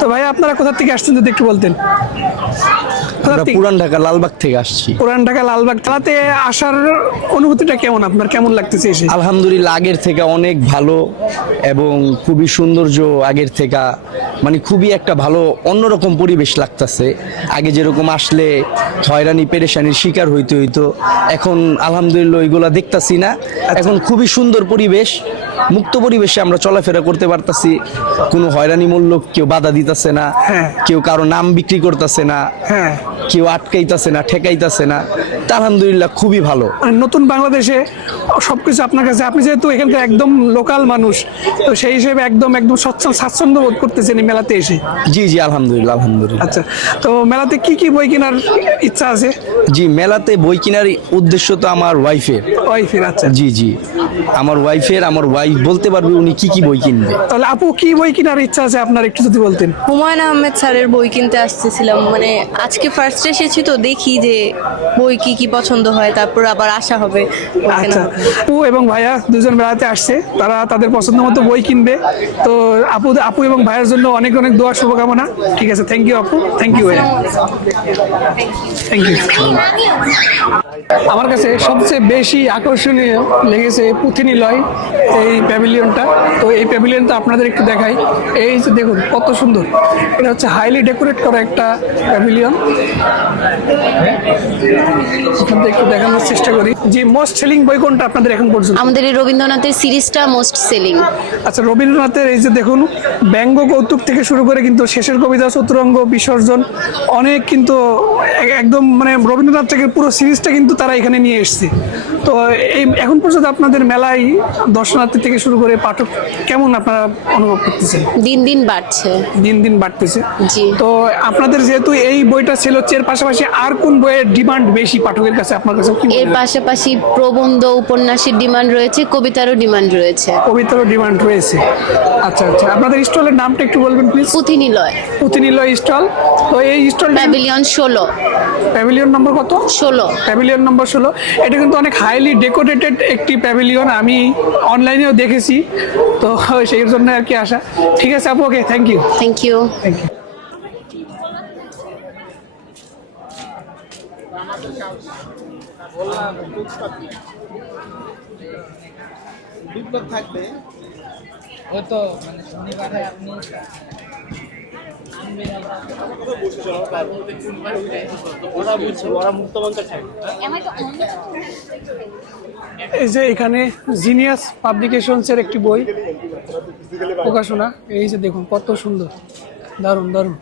তো ভাই আপনারা কোথা থেকে আসছেন যদি একটু বলতেন। আমরা পুরান ঢাকা লালবাগ থেকে আসছি। পুরান ঢাকা লালবাগ। খেলাতে আসার অনুভূতিটা কেমন, আপনার কেমন লাগতেছে এসে? আলহামদুলিল্লাহ আগের থেকে অনেক ভালো এবং খুবই সৌন্দর্য আগের থেকে, মানে খুবই একটা ভালো অন্যরকম পরিবেশ লাগতেছে। আগে যেরকম আসলে হয়রানি পেরেশানির শিকার হইতে হইতো, এখন আলহামদুলিল্লাহ ওইগুলা দেখতাছি না। এখন খুবই সুন্দর পরিবেশ, মুক্ত পরিবেশে আমরা চলাফেরা করতে পারতাছি। কোনো হয়রানিমূলক কেউ বাধা দিতেছে না, কেউ কারো নাম বিক্রি করতেছে না, কেউ আটকাইতেছে না, ঠেকাইতেছে না। তা আলহামদুলিল্লাহ খুবই ভালো। মানে নতুন বাংলাদেশে সবকিছু আপনার কাছে, আপনি যেহেতু এখানকার একদম লোকাল মানুষ, তো সেই হিসেবে একদম একদম স্বাচ্ছন্দ্য বোধ করতেছেন এই মেলাতে এসে? জি জি আলহামদুলিল্লাহ আলহামদুলিল্লাহ। আচ্ছা, তো মেলাতে কি কি বই কেনার ইচ্ছা আছে? জি, মেলাতে বই কেনার উদ্দেশ্য তো আমার ওয়াইফের। আচ্ছা জি জি, আমার ওয়াইফ বলতে পারবে উনি কি কি বই কিনবে। তাহলে আপু কি বই কেনার ইচ্ছা আছে আপনার, একটু যদি বলতেন। হুমায়ুন আহমেদ স্যারের বই কিনতে আসতেছিলাম, মানে আজকে ফার্স্ট এসেছি তো দেখি যে বই কি কি পছন্দ হয়, তারপর আবার আসা হবে। আচ্ছা, আপু এবং ভাইয়া দুজন বেড়াতে আসছে, তারা তাদের পছন্দ মতো বই কিনবে। তো আপু এবং ভাইয়ের জন্য অনেক অনেক দোয়া শুভকামনা। ঠিক আছে, থ্যাংক ইউ আপু, থ্যাংক ইউ ভাইয়া, থ্যাংক ইউ। আমার কাছে সবচেয়ে বেশি আকর্ষণীয় লেগেছে পুঁথিনিলয় এই প্যাভিলিয়নটা। তো এই প্যাভিলিয়নটা আপনাদের একটু দেখাই। এই যে দেখুন কত সুন্দর, এটা হচ্ছে হাইলি ডেকোরেট করা একটা প্যাভিলিয়ন। আপনাদের একটু দেখানোর চেষ্টা করি যে মোস্ট সেলিং বই কোনটা আপনাদের এখন পর্যন্ত? আমাদের এই রবীন্দ্রনাথের সিরিজটা মোস্ট সেলিং। আচ্ছা, রবীন্দ্রনাথের এই যে দেখুন ব্যঙ্গ কৌতুক থেকে শুরু করে কিন্তু শেষের কবিতা চতুরঙ্গ বিসর্জন, অনেক কিন্তু একদম মানে রবীন্দ্রনাথ থেকে পুরো সিরিজটা কিন্তু তারা এখানে নিয়ে এসছে। তো এই এখন পর্যন্ত আপনাদের মেলায় দর্শনার্থী থেকে শুরু করে পাঠক কেমন আপনারা অনুভব করতেছেন? দিন দিন বাড়ছে। দিন দিন বাড়তেছে। জি। তো আপনাদের যেহেতু এই বইটা ছিল, এর পাশাপাশি আর কোন বইয়ের ডিমান্ড বেশি পাঠকের কাছে আপনার কাছে? এর পাশাপাশি প্রবন্ধ উপন্যাসের ডিমান্ড রয়েছে, কবিতারও ডিমান্ড রয়েছে। কবিতারও ডিমান্ড রয়েছে। আচ্ছা আচ্ছা, আপনাদের স্টলের নামটা একটু বলবেন প্লিজ? পুঁথিনিলয়। পুঁথিনিলয় স্টল। তো এই স্টল প্যাভিলিয়ন 16। প্যাভিলিয়ন নম্বর কত? 16। প্যাভিলিয়ন নম্বর 16। এটা কিন্তু অনেক হাইলি ডেকোরেটেড একটি প্যাভিলিয়ন, আমি অনলাইনেও দেখেছি, তো সেই জন্য আর কি আসা। ঠিক আছে আপু, okay, thank you. Thank you. Thank you. থাকবে ওই তো মানে শনিবারে আপনি এই যে এখানে জিনিয়াস পাবলিকেশনসের একটি বই প্রকাশনা, এই যে দেখুন কত সুন্দর, দারুণ দারুণ।